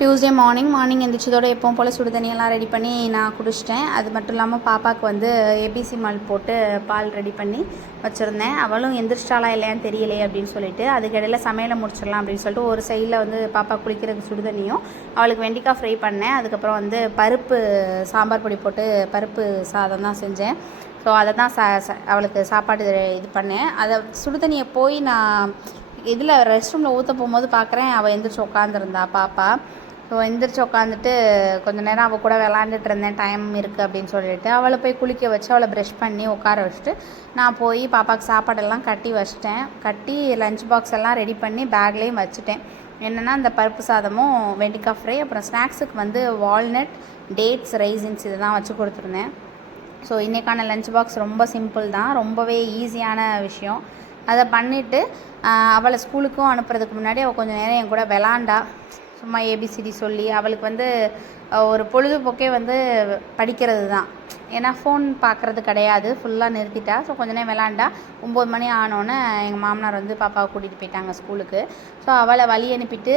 Tuesday morning எழுந்திரிச்சதோட எப்பவும் போல் சுடு தண்ணியெல்லாம் ரெடி பண்ணி நான் குடிச்சிட்டேன். அது மட்டும் இல்லாமல் பாப்பாவுக்கு வந்து ஏபிசி மால் போட்டு பால் ரெடி பண்ணி வச்சுருந்தேன். அவளும் எந்திரிச்சிட்டாளா இல்லையான்னு தெரியலையே அப்படின்னு சொல்லிட்டு அதுக்கிடையில் சமையலை முடிச்சிடலாம் அப்படின்னு சொல்லிட்டு ஒரு சைடில் வந்து பாப்பா குளிக்கிறதுக்கு சுடு தண்ணியும் அவளுக்கு வெண்டிக்காய் ஃப்ரை பண்ணேன். அதுக்கப்புறம் வந்து பருப்பு சாம்பார் பொடி போட்டு பருப்பு சாதம் தான் செஞ்சேன். ஸோ அதை தான் அவளுக்கு சாப்பாடு இது பண்ணேன். அதை சுடு தண்ணியை போய் நான் இதில் ரெஸ்ட் ரூமில் ஊற்ற போகும்போது பார்க்குறேன் அவள் எந்திரிச்சு உட்காந்துருந்தா பாப்பா. ஸோ எந்திரிச்சு உட்காந்துட்டு கொஞ்சம் நேரம் அவள் கூட விளாண்டுட்டு இருந்தேன், டைம் இருக்குது அப்படின்னு சொல்லிட்டு. அவளை போய் குளிக்க வச்சு அவளை ப்ரெஷ் பண்ணி உட்கார வச்சுட்டு நான் போய் பாப்பாவுக்கு சாப்பாடெல்லாம் கட்டி வச்சிட்டேன். கட்டி லஞ்ச் பாக்ஸ் எல்லாம் ரெடி பண்ணி பேக்லேயும் வச்சுட்டேன். என்னென்னா இந்த பருப்பு சாதமும் வெண்டிக்காய் ஃப்ரை, அப்புறம் ஸ்நாக்ஸுக்கு வந்து வால்நட், டேட்ஸ், ரைசின்ஸ் இது தான் வச்சு கொடுத்துருந்தேன். ஸோ இன்றைக்கான லஞ்ச் பாக்ஸ் ரொம்ப சிம்பிள் தான், ரொம்பவே ஈஸியான விஷயம். அதை பண்ணிவிட்டு அவளை ஸ்கூலுக்கும் அனுப்புறதுக்கு முன்னாடி அவள் கொஞ்சம் நேரம் என் கூட விளாண்டா. சும்மா ஏபிசிடி சொல்லி அவளுக்கு வந்து ஒரு பொழுதுபோக்கே வந்து படிக்கிறது தான். ஏன்னா ஃபோன் பார்க்குறது கிடையாது, ஃபுல்லாக நிறுத்திட்டா. ஸோ கொஞ்ச நேரம் விளாண்டா. 9 மணி ஆனோன்னே எங்கள் மாமனார் வந்து பாப்பாவை கூட்டிகிட்டு போயிட்டாங்க ஸ்கூலுக்கு. ஸோ அவளை வழி அனுப்பிட்டு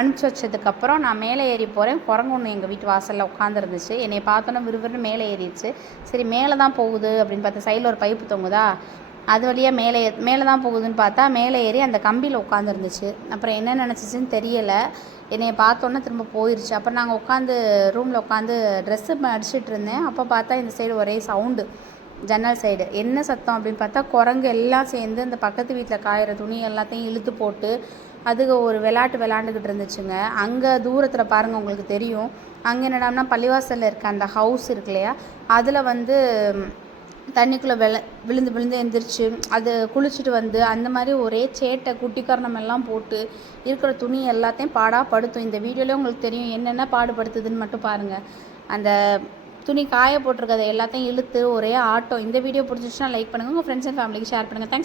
அனுப்பிச்சி வச்சதுக்கப்புறம் நான் மேலே ஏறி போகிறேன். குரங்கு ஒன்று எங்கள் வீட்டு வாசலில் உட்காந்துருந்துச்சு. என்னை பார்த்தோன்னே விறுவிறுன்னு மேலே ஏறிடுச்சு. சரி மேலே தான் போகுது அப்படின்னு பார்த்தா சைடில் ஒரு பைப்பு தொங்குதா, அது வழியாக மேலே தான் போகுதுன்னு பார்த்தா மேலே ஏறி அந்த கம்பியில் உட்காந்துருந்துச்சு. அப்புறம் என்ன நினச்சிச்சின்னு தெரியலை, என்னை பார்த்தோன்னே திரும்ப போயிடுச்சு. அப்புறம் நாங்கள் உட்காந்து ரூமில் உட்காந்து ட்ரெஸ்ஸு அடிச்சிட்டு இருந்தேன். அப்போ பார்த்தா இந்த சைடு ஒரே சவுண்டு, ஜன்னல் சைடு. என்ன சத்தம் அப்படின்னு பார்த்தா குரங்கு எல்லாம் சேர்ந்து அந்த பக்கத்து வீட்டில் காயிற துணி எல்லாத்தையும் இழுத்து போட்டு அதுக்கு ஒரு விளாண்டுக்கிட்டு இருந்துச்சுங்க. அங்கே தூரத்தில் பாருங்கள், உங்களுக்கு தெரியும். அங்கே என்னடான்னா பள்ளிவாசலில் இருக்க அந்த ஹவுஸ் இருக்கு இல்லையா, அதில் வந்து தண்ணிக்குள்ளே விழுந்து எந்திரிச்சு அது குளிச்சுட்டு வந்து அந்த மாதிரி ஒரே சேட்டை, குட்டிக்காரணம் எல்லாம் போட்டு இருக்கிற துணி எல்லாத்தையும் பாடாப்படுத்தும். இந்த வீடியோலேயே உங்களுக்கு தெரியும் என்னென்ன பாடுபடுத்துதுன்னு மட்டும் பாருங்கள். அந்த துணி காய போட்டிருக்கதை எல்லாத்தையும் இழுத்து ஒரே ஆட்டம். இந்த வீடியோ பிடிச்சிச்சுன்னா லைக் பண்ணுங்கள், உங்கள் ஃப்ரெண்ட்ஸ் அண்ட் ஃபேமிலிக்கு ஷேர் பண்ணுங்கள். தேங்க்ஸ்.